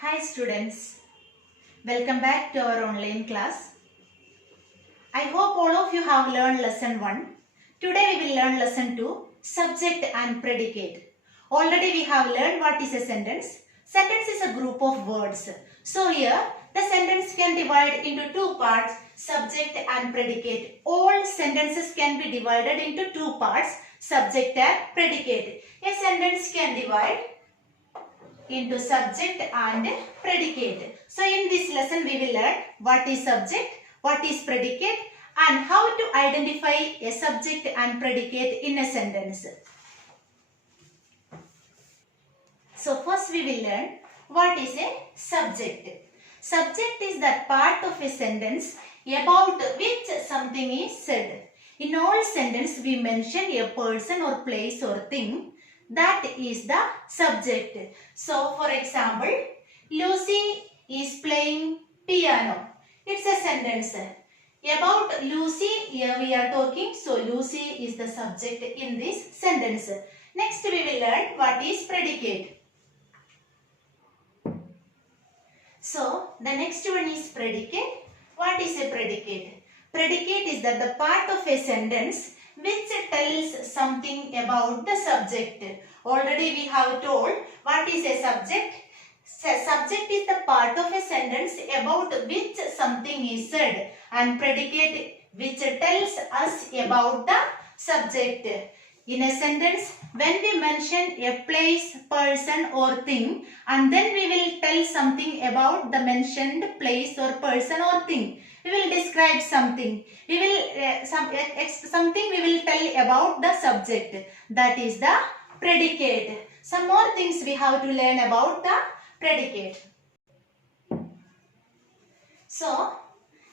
Hi students, welcome back to our online class. I hope all of you have learned lesson 1. Today we will learn lesson 2, subject and predicate. Already we have learned what is a sentence. Sentence is a group of words. So here the sentence can divide into two parts, subject and predicate. All sentences can be divided into two parts, subject and predicate. A sentence can divide into subject and predicate. So in this lesson we will learn what is subject, what is predicate and how to identify a subject and predicate in a sentence. So first we will learn what is a subject. Subject is that part of a sentence about which something is said. In all sentence we mention a person or place or thing. That is the subject. So for example, Lucy is playing piano. It's a sentence. About Lucy here we are talking. So Lucy is the subject in this sentence. Next we will learn what is predicate. So the next one is predicate. What is a predicate? Predicate is that the part of a sentence which tells something about the subject. Already we have told what is a subject. Subject is the part of a sentence about which something is said, and predicate which tells us about the subject. In a sentence, when we mention a place, person or thing, and then we will tell something about the mentioned place or person or thing. We will describe something. We will something we will tell about the subject. That is the predicate. Some more things we have to learn about the predicate. So,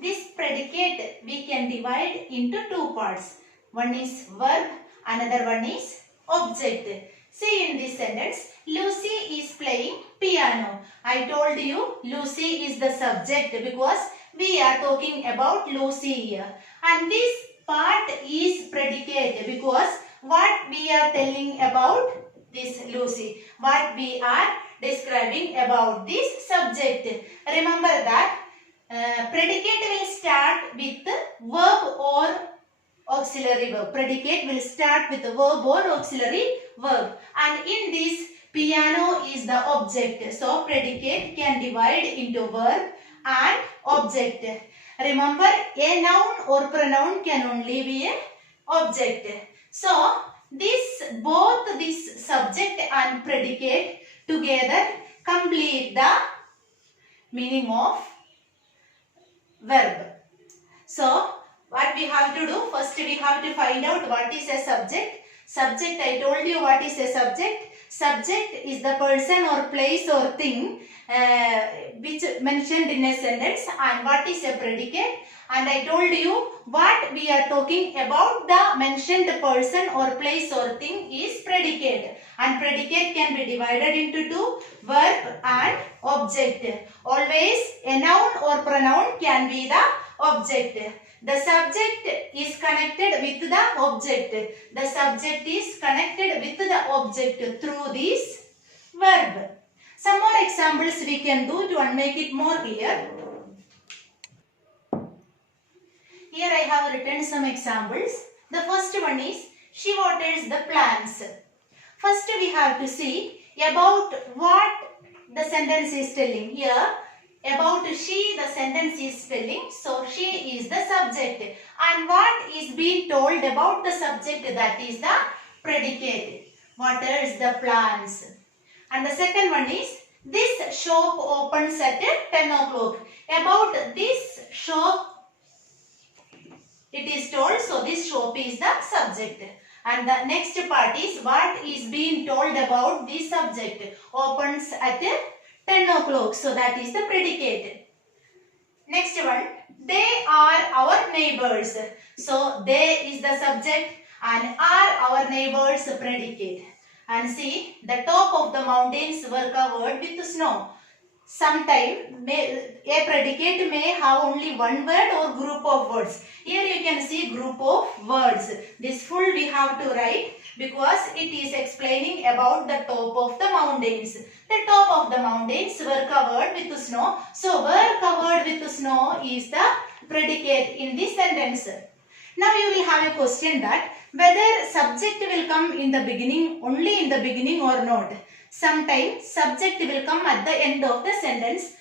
this predicate we can divide into two parts. One is verb, another one is object. See in this sentence, Lucy is playing piano. I told you Lucy is the subject because we are talking about Lucy here. And this part is predicate because what we are telling about this Lucy, what we are describing about this subject. Remember that predicate will start with verb or auxiliary verb. Predicate will start with a verb or auxiliary verb. And in this, piano is the object. So, predicate can divide into verb and object. Remember, a noun or pronoun can only be an object. So, both this subject and predicate together complete the meaning of verb. So, what we have to do? First we have to find out what is a subject. Subject, I told you what is a subject. Subject is the person or place or thing which mentioned in a sentence. And what is a predicate? And I told you what we are talking about, the mentioned person or place or thing is predicate. And predicate can be divided into two, verb and object. Always a noun or pronoun can be the object. The subject is connected with the object. The subject is connected with the object through this verb. Some more examples we can do to make it more clear. Here I have written some examples. The first one is, she waters the plants. First we have to see about what the sentence is telling. Here about she, the sentence is telling. So she is the subject. And what is being told about the subject, that is the predicate. Waters the plants. And the second one is, this shop opens at 10 o'clock. About this shop it is told, so this shop is the subject. And the next part is what is being told about the subject. Opens at 10 o'clock. So that is the predicate. Next one, they are our neighbors. So they is the subject and are our neighbors predicate. And see, the top of the mountains were covered with snow. Sometime a predicate may have only one word or group of words. Here you can see group of words. This full we have to write because it is explaining about the top of the mountains. The top of the mountains were covered with snow. So were covered with snow is the predicate in this sentence. Now you will have a question that whether subject will come in the beginning, only in the beginning or not. Sometimes subject will come at the end of the sentence.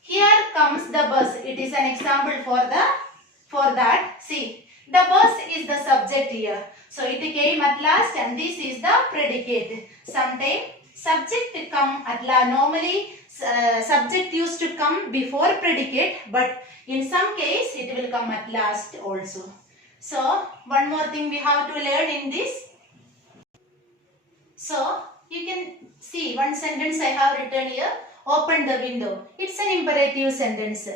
Here comes the bus. It is an example for that. See, the bus is the subject here. So it came at last and this is the predicate. Sometimes subject come at last. Normally subject used to come before predicate, but in some case it will come at last also. So one more thing we have to learn in this. So you can see one sentence I have written here. Open the window. It's an imperative sentence.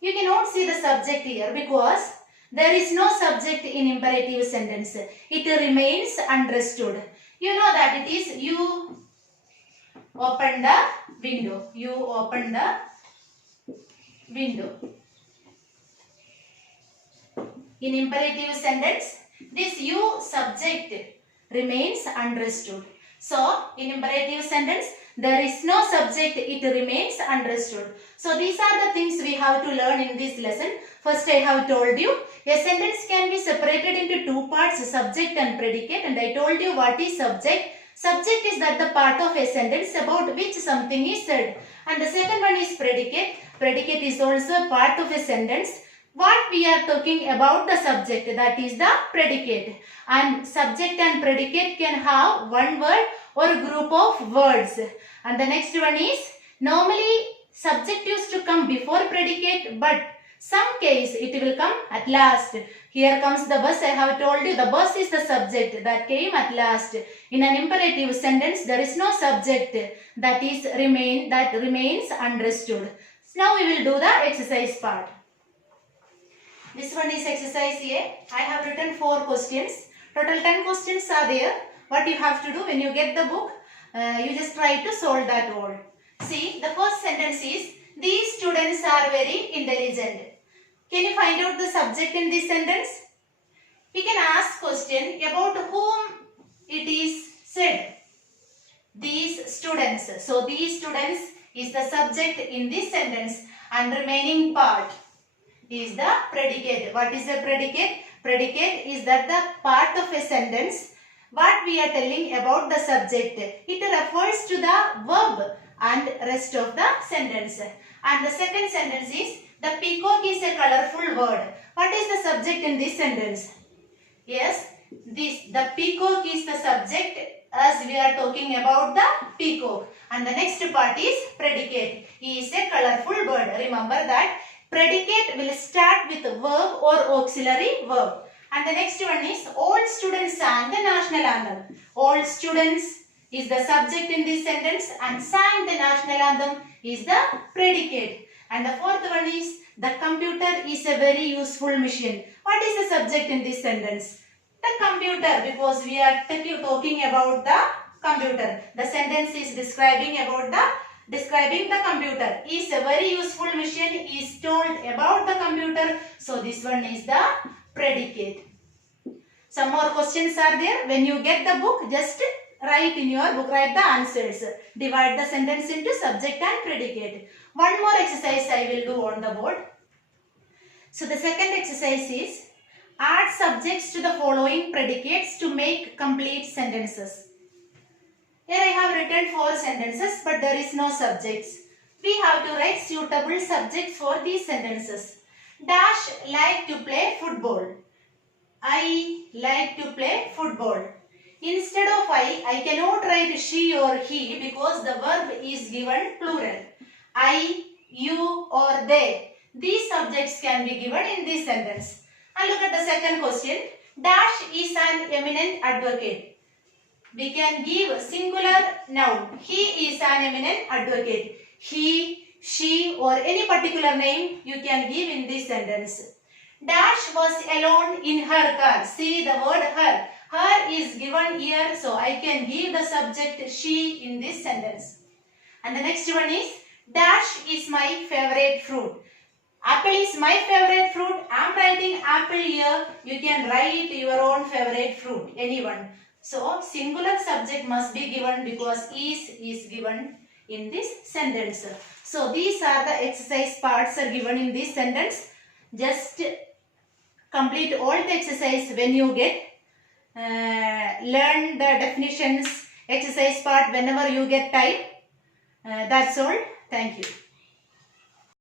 You cannot see the subject here because there is no subject in imperative sentence. It remains understood. You know that it is you open the window. You open the window. In imperative sentence, this you subject remains understood. So, in imperative sentence, there is no subject, it remains understood. So, these are the things we have to learn in this lesson. First, I have told you, a sentence can be separated into two parts, subject and predicate. And I told you what is subject. Subject is that the part of a sentence about which something is said. And the second one is predicate. Predicate is also a part of a sentence. What we are talking about the subject, that is the predicate. And subject and predicate can have one word or a group of words. And the next one is, normally subject used to come before predicate, but some case it will come at last. Here comes the bus. I have told you the bus is the subject that came at last. In an imperative sentence, there is no subject that remains understood. Now we will do the exercise part. This one is exercise A. I have written 4 questions. Total 10 questions are there. What you have to do when you get the book, you just try to solve that all. See, the first sentence is, these students are very intelligent. Can you find out the subject in this sentence? We can ask question about whom it is said. These students. So, these students is the subject in this sentence and remaining part is the predicate. What is the predicate? Predicate is that the part of a sentence what we are telling about the subject. It refers to the verb and rest of the sentence. And the second sentence is, the peacock is a colorful bird. What is the subject in this sentence? Yes, the peacock is the subject as we are talking about the peacock. And the next part is predicate. He is a colorful bird. Remember that. Predicate will start with verb or auxiliary verb. And the next one is, all students sang the national anthem. All students is the subject in this sentence and sang the national anthem is the predicate. And the fourth one is, the computer is a very useful machine. What is the subject in this sentence? The computer, because we are talking about the computer. The sentence is describing the computer. Is a very useful machine is told about the computer. So this one is the predicate. Some more questions are there. When you get the book, just write in your book, write the answers. Divide the sentence into subject and predicate. One more exercise I will do on the board. So the second exercise is, add subjects to the following predicates to make complete sentences. Here I have written 4 sentences, but there is no subjects. We have to write suitable subjects for these sentences. Dash like to play football. I like to play football. Instead of I cannot write she or he because the verb is given plural. I, you or they. These subjects can be given in this sentence. And look at the second question. Dash is an eminent advocate. We can give singular noun. He is an eminent advocate. He, she or any particular name you can give in this sentence. Dash was alone in her car. See the word her. Her is given here, so I can give the subject she in this sentence. And the next one is, Dash is my favorite fruit. Apple is my favorite fruit. I am writing apple here. You can write your own favorite fruit. Anyone. So singular subject must be given because is given in this sentence. So these are the exercise parts are given in this sentence. Just complete all the exercise when you get learn the definitions exercise part whenever you get time. That's all. Thank you.